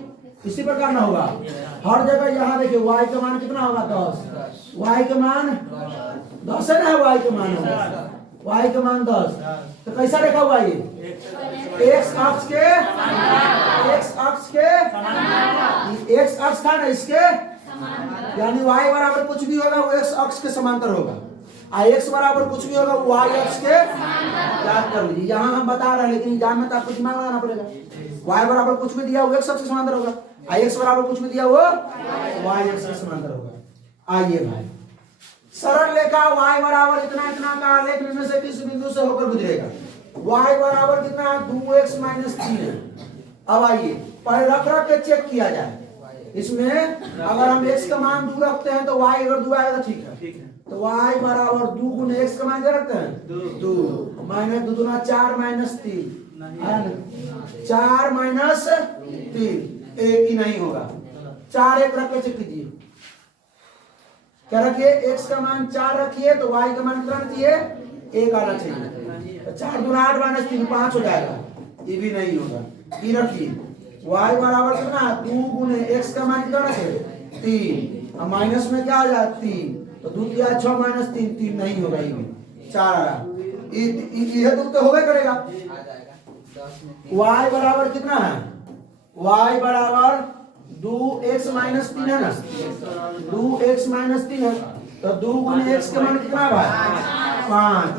इसी प्रकार ना होगा हर जगह। यहाँ देखिए y का मान कितना होगा? 10। y के मान 10 है ना, y के मान होगा, y के मान 10। तो कैसा रेखा हुआ ये? x अक्ष था ना इसके, यानी y बराबर कुछ भी होगा वो x अक्ष के समांतर होगा, x बराबर कुछ भी होगा वो y अक्ष के। याद कर लीजिए, यहाँ हम बता रहे हैं लेकिन एग्जाम में तो आपको दिमाग लगाना पड़ेगा। y बराबर कुछ भी दिया वो x अक्ष के समांतर होगा, x बराबर कुछ भी दिया वो y अक्ष के समांतर होगा। आइए भाई, सरल रेखा y बराबर इतना इतना का आलेख में से किस बिंदु से होकर गुजरेगा? y बराबर कितना? 2x - 3 है। अब आइए पहले रख के चेक किया जाए। इसमें अगर हम x का मान 2 रखते हैं तो y अगर 2 आएगा तो ठीक है। तो y बराबर 2 गुने x का मान क्या रखते हैं? 2 माइनस 2 दूना 4 - 3, 4 - 3 एक ही नहीं होगा। 4 1 रख के चेक कीजिए। क्या रखिए? x का मान 4 रखिए तो y का मान कितना चाहिए? 1 आना चाहिए। 4 दूना 8 - 3 5 हो जाएगा, ये भी नहीं होगा। ये रखिए y बराबर कितना? 2 गुने x का मान कितना रखे? 3, और माइनस में क्या आ जाए? 3, तो 2 3 6 - 3 3 नहीं होगा, ये भी 4 आ रहा। ये दूर तो होगा करेगा। y बराबर कितना है? y बराबर 2x - 3 है ना, 2x - 3 है, तो 2 गुने x का मान कितना है भाई? 5,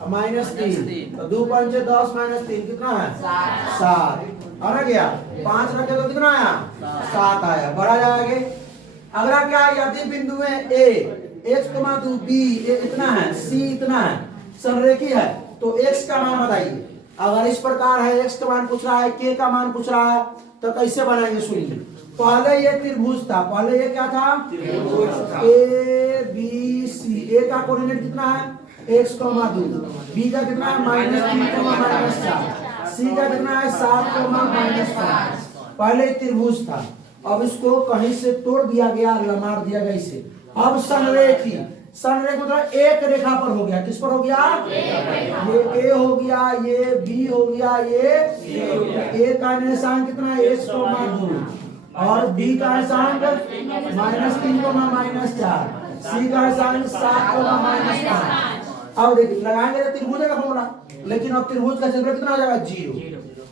-3 तो 2 पंचे 10 -3 कितना है 7 आ गया 5 रखे तो कितना आया 7 आया। बढ़ा जाएगा अगला क्या है यदि बिंदु में ए x, 2 b इतना है c इतना है संरेखी है तो x का मान बताइए। अगर इस प्रकार है x का मान पूछ रहा है k का मान पूछ रहा है तो कैसे बनाएंगे सुनिए। पहले ये त्रिभुज था, पहले ये क्या था a b c। a का कोऑर्डिनेट कितना है x, 2 b का कितना है -3, -4 c का कितना है 7, -5। पहले त्रिभुज था अब इसको कहीं से तोड़ दिया गया मार दिया गया इसे। अब संरेखी संरेख मतलब एक रेखा पर हो गया। किस पर हो गया ये a हो गया ये b हो गया ये a का निशान कितना है x, 2 और b का निशान -3, -4 c का निशान 7, -5। अब देखिए लगाएंगे तो त्रिभुज का फॉर्मूला लेकिन अब त्रिभुज का क्षेत्रफल कितना हो जाएगा 0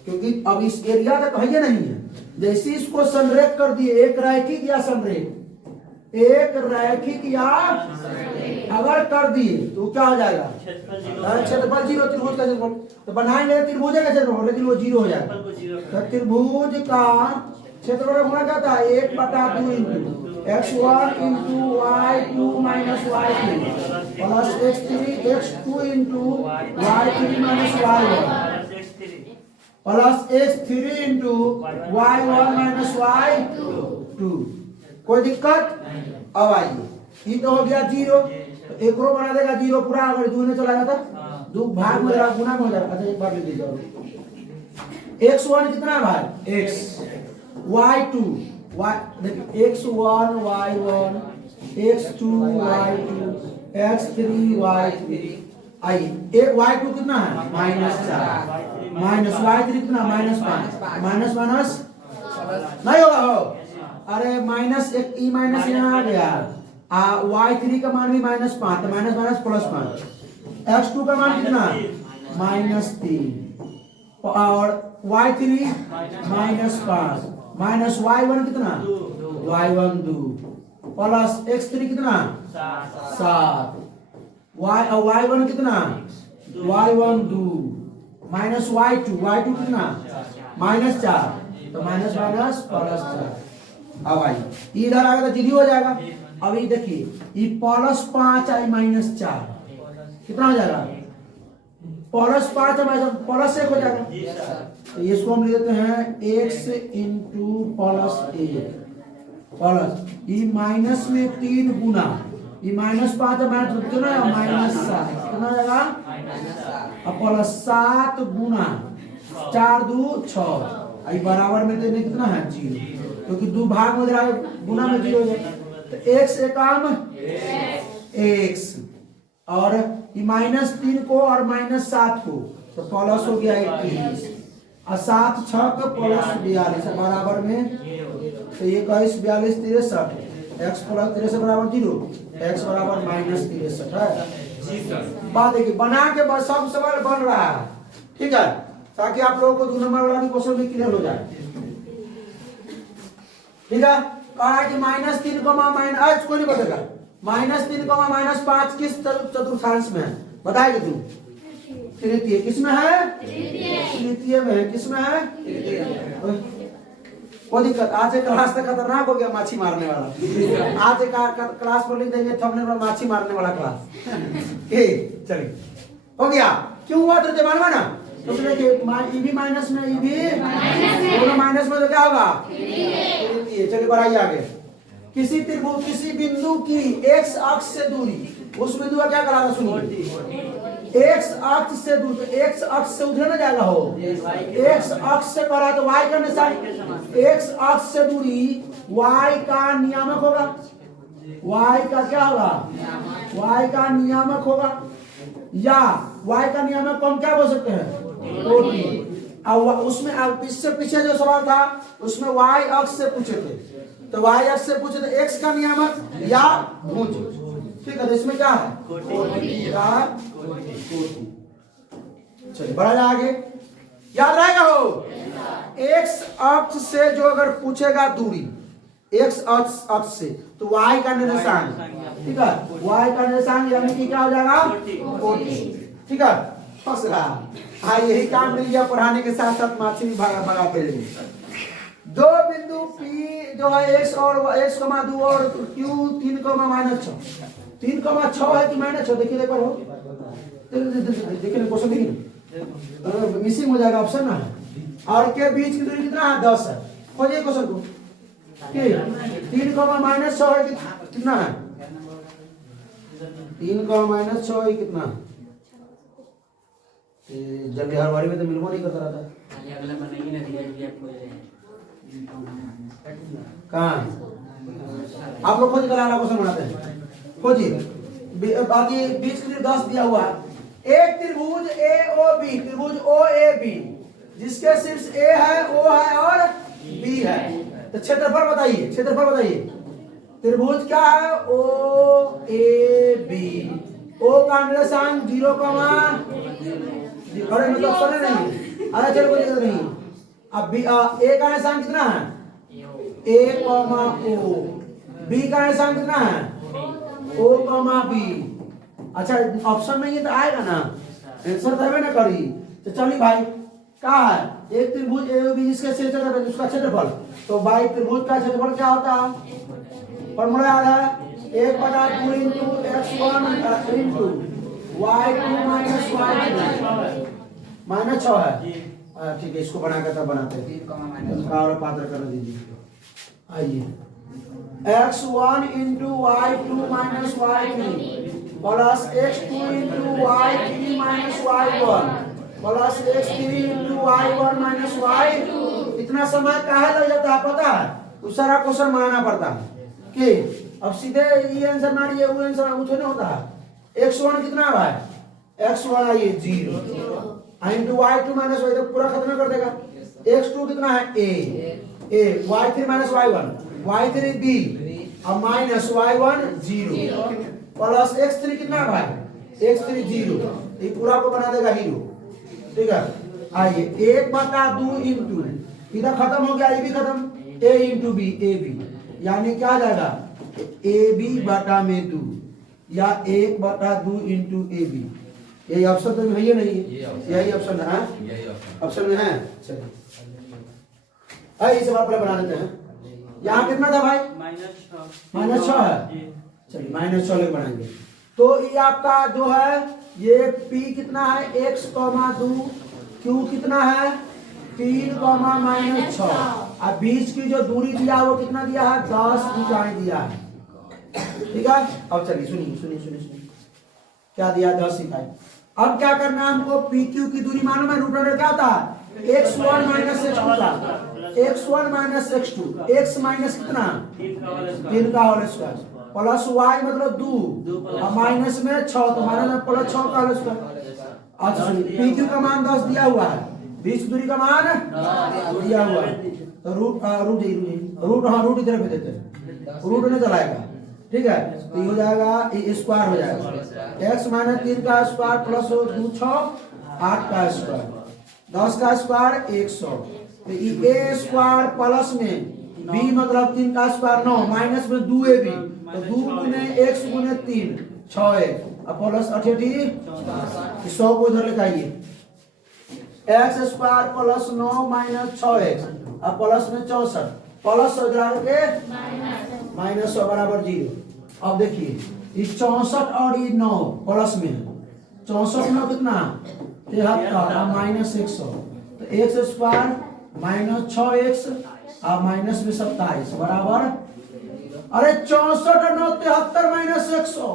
क्योंकि अब इस एरिया तक है नहीं है। जैसे इसको संरेख कर दिए एक रैखिक या संरेख एक रैखिक या अगर कर दिए तो क्या हो जाएगा क्षेत्रफल 0 त्रिभुज का क्षेत्रफल। तो बनाएंगे त्रिभुज का क्षेत्रफल लेकिन वो 0 हो जाएगा। तो त्रिभुज का क्षेत्रफल होना क्या था 1/2 into x1 into y2 minus y3 plus x2 into y3 minus y1 plus x3 into y1 minus y2। कोई दिक्कत? अब आइए ये तो हो गया 0 तो एक रो बना देगा 0 पूरा। अगर 2 ने चला जाता 2 भाग में जाएगा गुना में हो जाएगा। अच्छा एक बार लिख दीजिए x1 कितना है भाई x y2 y देखिए x1 y1 x2 y2 x3 y3। आइए एक y2 कितना है -4 माइनस y3 कितना -5 माइनस माइनस नहीं होगा हो। अरे माइनस एक ई माइनस यहाँ आ गया y3 का मान भी -5 तो माइनस माइनस +5 x2 का मान कितना -3 और y3 -5 माइनस y1 कितना y1 2 प्लस x3 कितना 7 y1 कितना y1 2 माइनस y2 कितना -4 तो माइनस माइनस +4। अब आई इधर आएगा तो 0 हो जाएगा। अब ये देखिए ये +5 आई -4 कितना हो जाएगा +5 +1 हो जाएगा। तो इसको हम ले लेते हैं x इंटू +1 प्लस ये माइनस में 3 गुना ये -5 है कितना -7 कितना हो जाएगा अब +7 गुना 4 2 6 आई बराबर में देने कितना है 0 क्योंकि 2 भाग में गुना में 0 हो जाएगा। तो x एकम x और ये -3 को और -7 को तो प्लस हो गया 21 और 7 6 का प्लस 42 बराबर में तो 21 42 63 x प्लस 63 बराबर 0 x बराबर -63 है। बात देखिए बना के बस सब सवाल बन रहा है ठीक है ताकि आप लोगों को 2 नंबर वाला भी क्वेश्चन भी क्लियर हो जाए। ठीक है कहा कि -3 माइनस कोई नहीं बताएगा -3 -5 किस चतुर्थांश में है बताएगा तू तृतीय किसमें है तृतीय में है किसमें है कोई दिक्कत। आज एक क्लास तक खतरनाक हो गया माछी मारने वाला। आज एक क्लास पर लिख देंगे थंबनेल पर माछी मारने वाला क्लास चलिए हो गया। क्यों हुआ तृतीय मानवा ना तो देखिए ई भी माइनस में ई भी दोनों माइनस में तो क्या होगा तृतीय। चलिए बढ़ाइए आगे। किसी त्रिभुज किसी बिंदु की x अक्ष से दूरी उस बिंदु का क्या कराना सुनिए x अक्ष से दूर तो x अक्ष से उधर ना जाएगा हो x अक्ष से करा तो y का निशान x अक्ष से दूरी y का नियामक होगा y का क्या होगा y का नियामक होगा या y का नियामक को हम क्या बोल सकते हैं कोटि। अब उसमें इससे पीछे जो सवाल था उसमें y अक्ष से पूछे थे तो y अक्ष से पूछे थे x का नियामक या भुज। ठीक है तो इसमें क्या है कोटि। चलिए बढ़ा जाए आगे याद रहेगा हो x अक्ष से जो अगर पूछेगा दूरी x अक्ष से तो y का निशान ठीक है y का निशान यानी कि क्या हो जाएगा कोटि। ठीक है, फंस रहा। हाँ, यही काम मिल गया, पढ़ाने के साथ साथ माछी भी भगाते रहेंगे। दो बिंदु P जो है x और x, 2 और Q 3, -6। 3,6 है कि -6? देखिए एक बार हो, देखिए क्वेश्चन देखिए, मिसिंग हो जाएगा ऑप्शन ना। और के बीच की दूरी कितना है? 10 है। खोजिए क्वेश्चन को। 3, -6 है कितना है? 3, -6 है कितना? जब हर बारी में तो मिलवा नहीं करता रहता। ये अगला बनाइए ना, रिजल्ट आपको कहाँ आप लोग खोज कराना क्वेश्चन बनाते हैं, खोजिए। बाकी बीच की 10 दिया हुआ है। एक त्रिभुज AOB, त्रिभुज OAB जिसके शीर्ष A है, O है और B है, तो क्षेत्रफल बताइए, क्षेत्रफल बताइए। त्रिभुज क्या है? OAB। O का निर्देशांक 0, अरे मतलब ऑप्शन नहीं, अरे चलो कोई दिक्कत नहीं। अब A का निर्देशांक कितना है? A, O। B का निर्देशांक कितना है? O, B। अच्छा, ऑप्शन नहीं है तो आएगा ना, आंसर देवे ना करी। तो चलिए भाई, क्या है? एक त्रिभुज AOB जिसके क्षेत्रफल उसका क्षेत्रफल, तो भाई त्रिभुज का क्षेत्रफल क्या होता है? फॉर्मूला याद है, 1/2 into x1 into y2 minus y3 -6 है। ठीक है, इसको बना कर तब बनाते हैं। 3, और पात्र कर दीजिए। आइए, x1 into y2 minus y3 plus x2 into y3 minus y1 plus x3 into y1 minus y2। इतना समय काहे लग जाता है पता है? उस सारा क्वेश्चन बनाना पड़ता है कि अब सीधे ये आंसर मारिए, वो आंसर वो तो नहीं होता है। x1 कितना है भाई? x1 आइए 0 इंटू y2 माइनस y, तो पूरा खत्म कर देगा। x2 कितना है? a y3 minus y1, y3 b और माइनस y1 0 प्लस x3 कितना है भाई? x3 0, ये पूरा को बना देगा हीरो। ठीक है, आइए 1/2 इंटू, इधर खत्म हो गया, ये भी खत्म, a इंटू b, ab, यानी क्या आ जाएगा? ab/2 या 1/2 इंटू ab। यही ऑप्शन तो है ही नहीं, यही ऑप्शन है, ऑप्शन में है। चलिए इसे पहले बना देते हैं। यहाँ कितना था भाई? -6 है। चलिए -6 लेकर बनाएंगे। तो ये आपका जो है, ये P कितना है? x, 2, Q कितना है? 3, -6। अब बीच की जो दूरी दिया वो कितना दिया है? 10 इकाई दिया है। ठीक है, अब चलिए सुनिए क्या दिया? 10 इकाई। अब क्या करना है हमको? PQ की दूरी मालूम है, रूट अंडर क्या होता है? x1 माइनस x2 का, x1 minus x2, x minus कितना? 3 का होल स्क्वायर प्लस y मतलब 2 और माइनस में 6, तो माइनस में प्लस 6 का होल स्क्वायर। अच्छा सुनिए, PQ का मान 10 दिया हुआ है, बीच की दूरी का मान दिया हुआ है, तो रूट इधर पे देते हैं, रूट नहीं चलाएगा। ठीक है, तो ये हो जाएगा, ये स्क्वायर हो जाएगा, x माइनस 3 का स्क्वायर प्लस 2 6 8 का स्क्वायर, 10 का स्क्वायर 100, तो ये a स्क्वायर प्लस में b मतलब 3 का स्क्वायर 9 माइनस में 2ab, तो 2 गुने x गुने 3 6x और प्लस 88 100 को इधर लेकर आइए, x square plus 9 minus 6x और प्लस में 64 प्लस के -100 बराबर 0। अब देखिए, ये 64 और ये 9 प्लस में, 64 में कितना? 73 और माइनस 100, तो x स्क्वायर माइनस 6x और माइनस में 27 बराबर, अरे 64 और 9 73 माइनस 100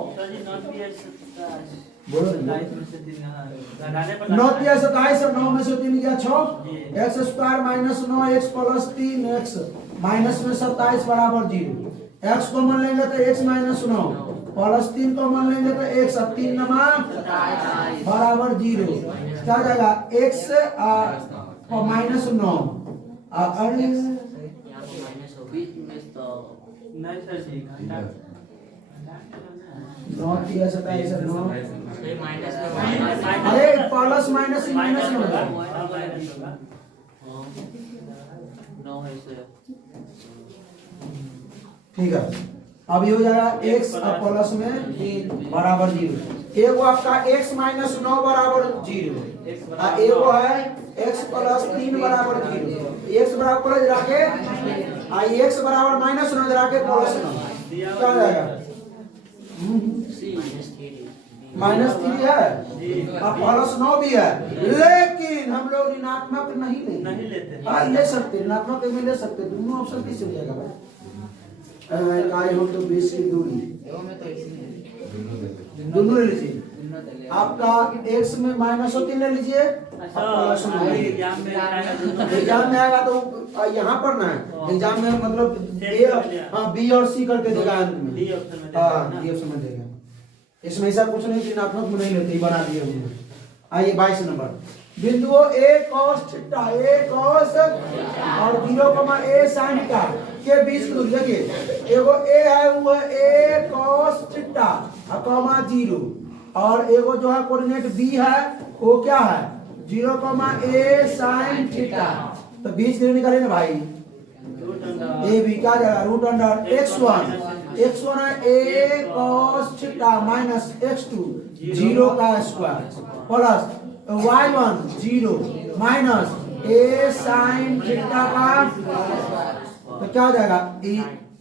बोलो 9 3 27 और 9 में से 3 गया 6, x square minus 9x plus 3x minus में 27 बराबर 0। x को मान लेंगे तो x माइनस 9 प्लस 3 को मान लेंगे तो x और 3 नमा बराबर 0। क्या जाएगा? x और माइनस 9 अरे प्लस माइनस माइनस ठीक है, अब ये हो जाएगा x और प्लस में बराबर 0। एगो आपका x माइनस 9 बराबर 0 और एगो है x प्लस 3 बराबर 0। x बराबर प्लस रखे और x बराबर माइनस 9 रखे प्लस 9 क्या हो जाएगा? माइनस 3 है और प्लस 9 भी है, लेकिन हम लोग ऋणात्मक नहीं लेते। हाँ ले सकते, ऋणात्मक में ले सकते, दोनों ऑप्शन किस हो जाएगा भाई? काय हो तो 20 की दूरी एवं में तो ऐसे नहीं है। दोनों ले लीजिए। दोनों तो ले आपका x में माइनस 3 ले लीजिए, प्लस 9 ले लीजिए। एग्जाम में आएगा दोनों एग्जाम में आएगा तो यहाँ पर ना है, एग्जाम में मतलब ए हाँ बी और सी करके देगा अंत में। डी ऑप्शन में हाँ डी ऑप्शन में देगा। इसमें ऐसा कुछ नहीं ऋणात्मक में नहीं लेते, बना दिए हमने। आइए 22 नंबर बिंदुओं a cos theta a cos और 0, a sin थीटा के बीच की दूरी देखिए, एगो a है वो है a cos थीटा कॉमा 0 और एगो जो है कोऑर्डिनेट b है वो क्या है 0, a sin थीटा। तो बीच की दूरी निकालिए ना भाई, ए बी क्या जाएगा रूट अंडर x1 है a cos theta minus x2 0 का square plus y1 0 minus a sin theta का, तो क्या हो जाएगा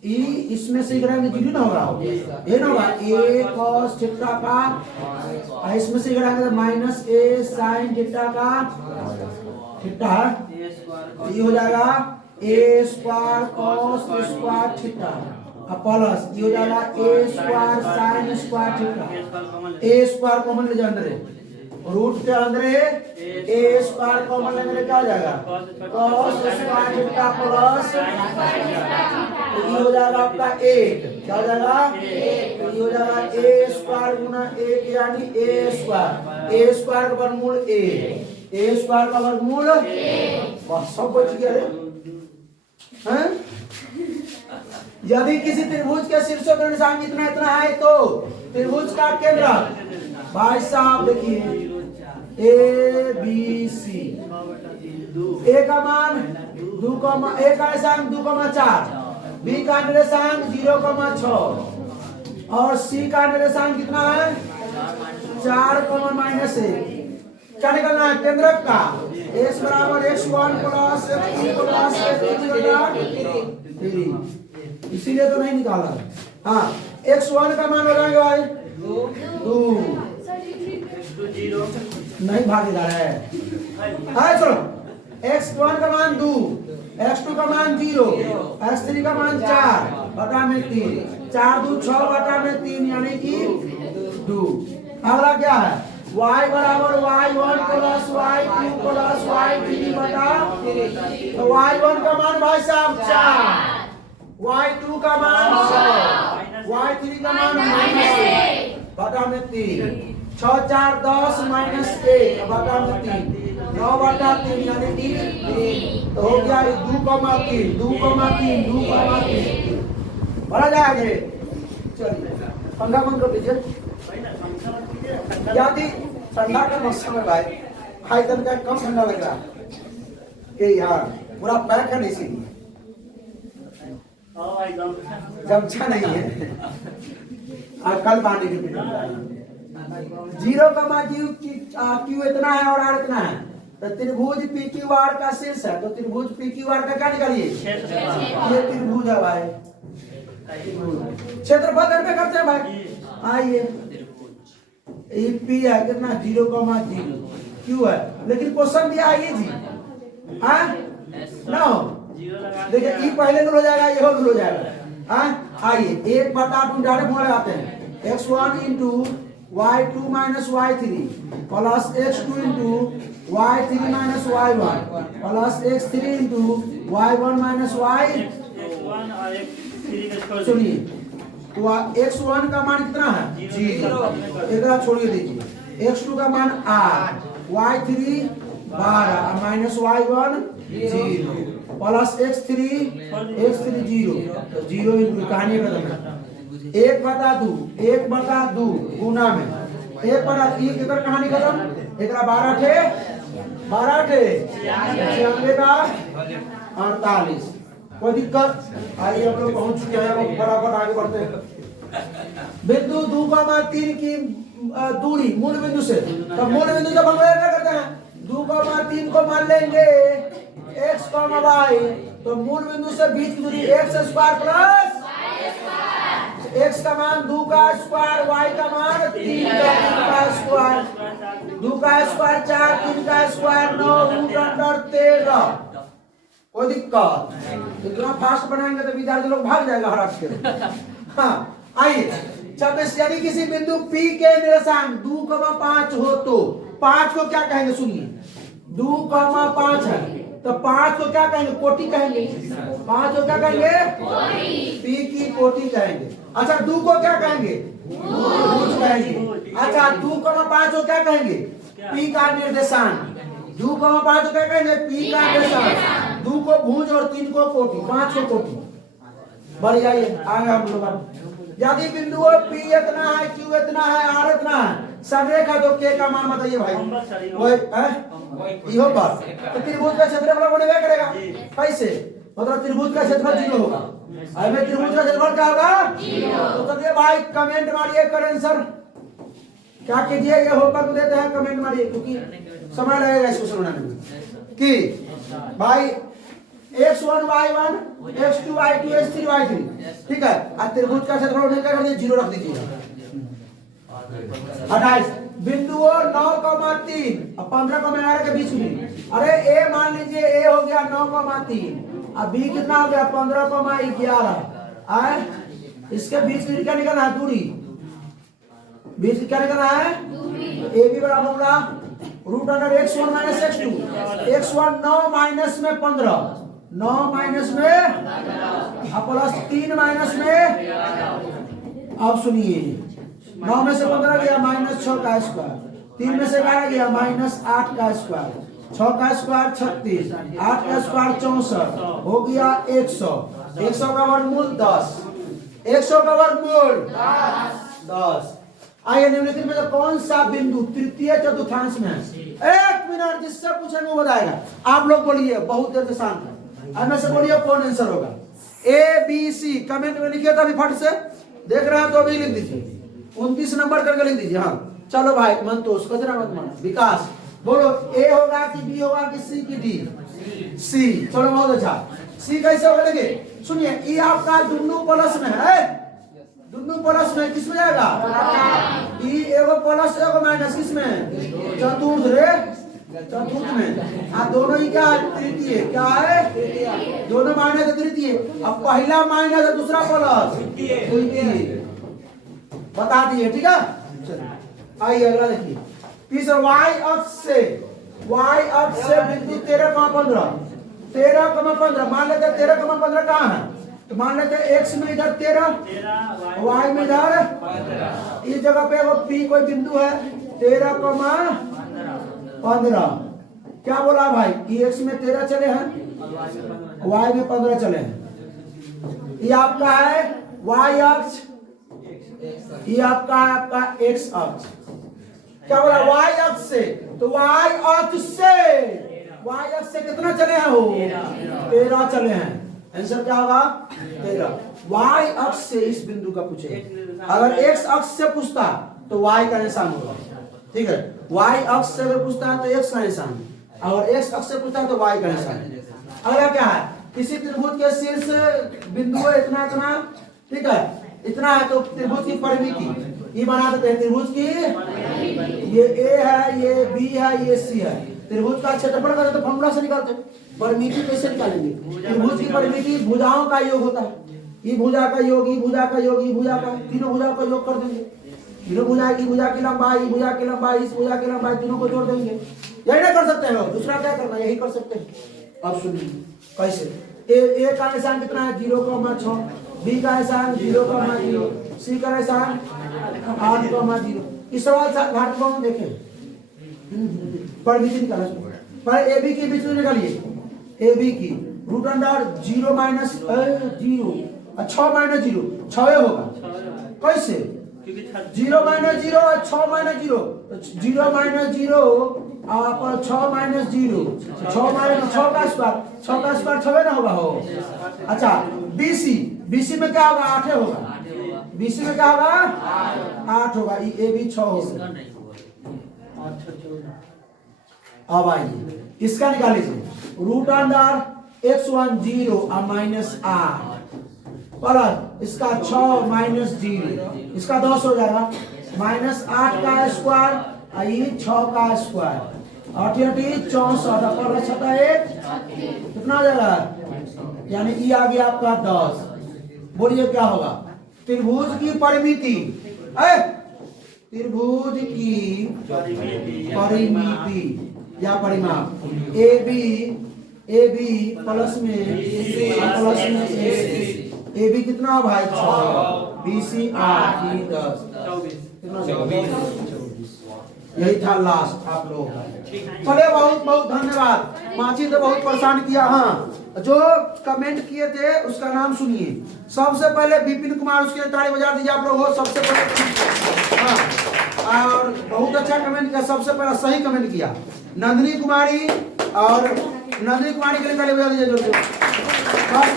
e इसमें से गिराएंगे जीरो ना होगा, ये ना होगा a cos थीटा का, इसमें से गिराएंगे माइनस a sin थीटा का थीटा है, ये हो जाएगा a square cos square theta plus ये हो जाएगा a square sin square theta. a square common ले जाओ अंदर, रूट के अंदर a स्क्वायर कॉमन लेंगे क्या हो जाएगा cos स्क्वायर थीटा प्लस, तो ये हो जाएगा आपका 8, क्या हो जाएगा तो ये हो जाएगा a स्क्वायर गुना 1 यानी a स्क्वायर का वर्गमूल a स्क्वायर का वर्गमूल बस सब बच गया हैं। यदि किसी त्रिभुज के शीर्षों का निशान इतना है तो त्रिभुज का केंद्र भाई साहब देखिए ए बी सी, ए का मान 2, ए का निशान 2,4, बी का निशान 0,6 और सी का निशान कितना है 4, माइनस 1। क्या निकलना है केंद्रक का x बराबर x1 plus x2 plus x3, इसीलिए तो नहीं निकाला। हाँ x1 का मान हो जाएगा भाई 2 नहीं भागीदार है। हाँ चलो x1 का मान 2, x2 का मान 0, x3 का मान 4 बटा में 3, 4 2 6 बटा में 3 यानी कि 2। अगला क्या है y बराबर y1 plus y2 plus y3 बटा, तो y1 का मान भाई साहब 4, y2 का मान 6, y3 का मान -1 बटा में 3, 6 4 10 माइनस 1 बटा में 3, 9 बटा 3 यानी कि 3, तो हो गया 2,3 बड़ा जाएगा। चलिए पंखा बंद कर दीजिए। यदि ठंडा के मौसम में भाई हाई तन का कम ठंडा लग रहा है यार पूरा पैक है, इसीलिए गमछा नहीं है और कल पानी के पीछे 0,Q इतना है और R इतना है, तो त्रिभुज PQR का शीर्ष है, तो त्रिभुज PQR का क्या निकालिए ये त्रिभुज है भाई, क्षेत्रफल में करते हैं भाई। आइए पी है कितना 0,0 क्यू है, लेकिन क्वेश्चन दिया है ये जी हाँ ना देखिए ई पहले रूल हो जाएगा ये रूल हो जाएगा। हाँ आइए 1/2 डायरेक्ट मोड़ लगाते हैं x1 into y2 minus y3 plus x2 into y3 minus y1 plus x3 into y1 minus y, सुनिए x1 का मान कितना है 0, एक छोड़िए दीजिए, x2 का मान 8, y3 12 minus y1 0 plus x3 0, तो 0 इंटू कहानी खत्म है 1/2 गुना में 1/3 इधर कहानी खत्म, एक 12 थे 96 का 48। कोई दिक्कत? आइए हम लोग पहुंच चुके हैं, फटाफट आगे बढ़ते हैं। बिंदु 2,3 की दूरी मूल बिंदु से, तो मूल बिंदु जब हम क्या करते हैं 2,3 को मान लेंगे x, y, तो मूल बिंदु से बीच की दूरी x² प्लस x का मान 2 का स्क्वायर, y का मान 3 का स्क्वायर, 2 का स्क्वायर 4, 3 का स्क्वायर 9, √13। कोई दिक्कत? इतना फास्ट बनाएंगे तो विद्यार्थी लोग भाग जाएगा हर के। हाँ आइए, जब यदि किसी बिंदु P के निर्देशांक 2,5 हो तो 5 को क्या कहेंगे? सुनिए 2,5 है तो 5 को क्या कहेंगे? कोटि कहेंगे। 5 को क्या कहेंगे? P की कोटि कहेंगे। अच्छा 2 को क्या कहेंगे? भुज कहेंगे। अच्छा 2,5 को क्या कहेंगे? P का निर्देशांक। 2,5 को क्या कहेंगे? P का निर्देशांक। 2 को भुज और 3 को कोटि, 5 को कोटि। बढ़ जाइए आगे हम लोग। यदि बिंदु P इतना है, Q इतना है, R इतना है, संरेखा तो K का मान बताइए भाई। वही इहो बात। तो त्रिभुज का क्षेत्रफल बनेगा करेगा कैसे? मतलब त्रिभुज का क्षेत्रफल 0 होगा। हमें त्रिभुज का क्षेत्रफल क्या होगा? 0। तो चलिए भाई कमेंट मारिए, कर आंसर क्या कीजिए, ये होमवर्क देते हैं, कमेंट मारिए क्योंकि समय लगेगा इसको समझाने में। कि भाई x1 y1 x2 y2 x3 y3, ठीक है। और त्रिभुज का क्षेत्रफल क्या कर दीजिए? 0 रख दीजिएगा। 28 बिंदुओं 9,3 और 15,11 के बीच में। अरे a मान लीजिए a हो गया 9,3 और b कितना हो गया? 15,11। आए इसके बीच में क्या निकलना है? दूरी। बीच में क्या निकलना है? a b बराबर होगा √x1 - x2। x1 9 माइनस में 15, 9 माइनस में प्लस 3 माइनस में। अब सुनिए 9 में से 15 गया -6 का स्क्वायर, 3 में से 11 गया -8 का स्क्वायर, 6 का स्क्वायर 36, 8 का स्क्वायर 64, हो गया 100। 100 का वर्गमूल 10, 100 का वर्गमूल 10। आइए निम्नलिखित में तो कौन सा बिंदु तृतीय चतुर्थांश में है? 1 मिनट, जिससे पूछेंगे वो बताएगा। आप लोग बोलिए, बहुत देर से शांत है, में से बोलिए कौन आंसर होगा? A B C कमेंट में लिखिए तो अभी फट से देख रहे हैं तो अभी लिख दीजिए, 29 नंबर करके लिख दीजिए। हाँ चलो भाई मंतोष कचरा मत मानो। विकास बोलो A होगा कि B होगा कि C की D? C। चलो बहुत अच्छा। C कैसे होगा? देखिए सुनिए, ये आपका दुन्नू प्लस में है, दुन्नू प्लस में किस में जाएगा? ई एगो प्लस एगो माइनस किस में? चतुर्थ रे, चतुर्थ में। दोनों ही क्या है? तृतीय। क्या है? दोनों माइनस है तृतीय। अब पहला माइनस है, दूसरा प्लस तृतीय। बता दिए, ठीक है। आइए अगला देखिए। तीसरा y अक्ष से बिंदु 13,15 मान लेते 13,15 कहाँ है? तो मान लेते x में इधर 13, y में इधर, इस जगह पे वो P कोई बिंदु है 13,15। क्या बोला भाई? कि x में 13 चले हैं, y में 15 चले हैं। ये आपका है y अक्ष, ये आपका x अक्ष। क्या बोला? y अक्ष से, तो y अक्ष से कितना चले हैं? हो 13 चले हैं। आंसर क्या होगा? 13। y अक्ष से इस बिंदु का पूछे, अगर x अक्ष से पूछता तो y का निशान होगा, ठीक है। y अक्ष से अगर पूछता है तो x का निशान, और x अक्ष से पूछता है तो y का निशान। अगला क्या है? किसी त्रिभुज के शीर्ष बिंदु है इतना इतना, ठीक है, इतना है, तो त्रिभुज की परिमिति ये बना देते हैं। त्रिभुज की ये a है, ये b है, ये c है। त्रिभुज का क्षेत्रफल करते तो फॉर्मूला से निकालते हैं। परिमिति कैसे निकालेंगे? त्रिभुज की परिमिति भुजाओं का योग होता है। ये भुजा का योग, ये भुजा का योग, ये भुजा का, तीनों भुजाओं का योग कर देंगे। तीनों भुजा की लंबाई, भुजा की लंबाई, इस भुजा की लंबाई, तीनों को जोड़ देंगे। यही ना कर सकते हैं लोग, दूसरा क्या करना? यही कर सकते हैं। अब सुनिए कैसे। ए का निशान कितना है? 0,6। बी का निशान 0,0। सी का निशान 8,0। इस सवाल भारत में देखें, परिमिति निकाला पर ए बी की बीच में निकालिए। ए बी की √0 - 0 और 6 - 0 6 होगा। कैसे? 0 - 0 और 6 - 0, 0 - 0 और 6 - 0, 6 का स्क्वायर, 6 का स्क्वायर 6 ना होगा हो। अच्छा BC में क्या होगा? 8 होगा। BC में क्या होगा 8 होगा, ए बी 6 होगा। अब आइए इसका निकाल लीजिए, रूट अंडर x1 0 और माइनस 8 प्लस इसका 6 माइनस 0, इसका 10 हो जाएगा, माइनस 8 का स्क्वायर और ये 6 का स्क्वायर, 8 64 पर 1 कितना हो जाएगा, यानी ई आ गया आपका 10। बोलिए क्या होगा, त्रिभुज की परिमिति, त्रिभुज की परिमिति या परिमाप ए बी प्लस में ए बी कितना भाई 6, BC 8, ई 10, यही था लास्ट आप लोग। चले बहुत बहुत धन्यवाद। माची तो बहुत परेशान किया। हाँ, जो कमेंट किए थे उसका नाम सुनिए। सबसे पहले विपिन कुमार, उसके लिए ताली बजा दीजिए आप लोग हो सबसे पहले। हाँ, और बहुत अच्छा कमेंट किया, सबसे पहला सही कमेंट किया नंदिनी कुमारी, और नंदिनी कुमारी के लिए ताली बजा दीजिए जोर बस।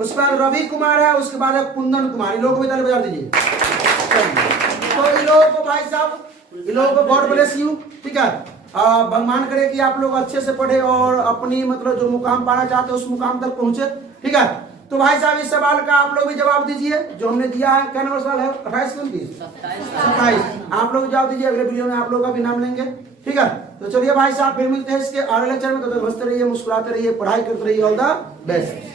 उसके बाद रवि कुमार है, उसके बाद है कुंदन कुमार, इन लोगों को भी ताली बजा दीजिए। तो इन लोगों को भाई साहब, इन लोगों को गॉड ब्लेस यू, ठीक है। भगवान करे कि आप लोग अच्छे से पढ़े और अपनी मतलब जो मुकाम पाना चाहते हैं उस मुकाम तक पहुंचे, ठीक है। तो भाई साहब इस सवाल का आप लोग भी जवाब दीजिए जो हमने दिया है। क्या नंबर सवाल है, 28 27 आप लोग जवाब दीजिए। अगले वीडियो में आप लोग का भी नाम लेंगे, ठीक है। तो चलिए भाई साहब फिर मिलते हैं इसके अगले लेक्चर में। तो हंसते रहिए, मुस्कुराते रहिए, पढ़ाई करते रहिए। All the best.